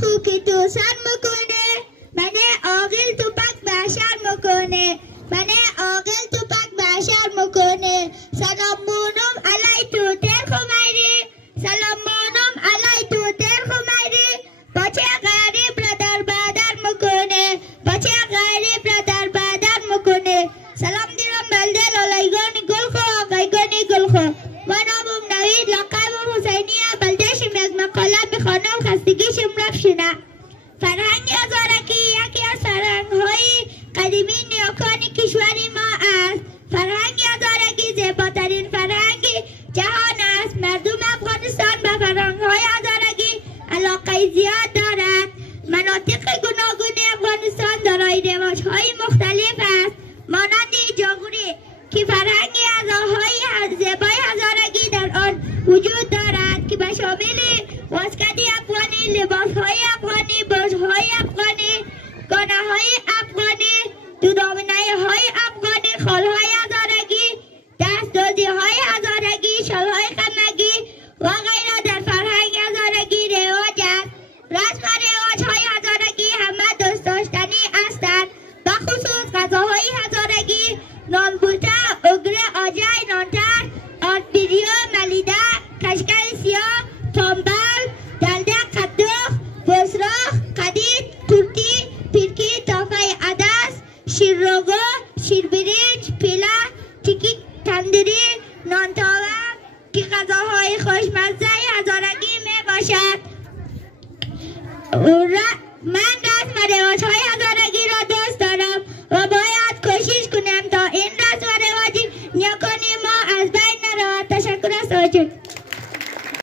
خو که تو سر میکنه، منه عاقل تو پک بشر میکنه، منه عاقل تو پک بشر میکنه. سلام مونم علی تو تر خمیری، سلام مونم علی تو تر خمیری. بچه غریب را در بدر میکنه، بچه غریب را در بدر میکنه. سلام دیرم بلده لالایگانی گل خو آقایگانی گل خو. من نامم نوید، لقبم حسینیه، بلدهشم یک مقاله بخوانم خستگیشم رفشنه. فرهنگ هزارکی یکی از فرهنگ‌های قدیمی نیاکان کشور ما است. فرهنگ هزارکی زیباترین فرهنگ جهان است. مردم افغانستان به فرهنگ‌های هزارکی علاقه زیاد دارد. مناطق گوناگون افغانستان دارای رواج‌های مختلف است، مانند جاغوری که فرهنگ زیبای هزارکی در آن وجود دارد که به شامل واسکت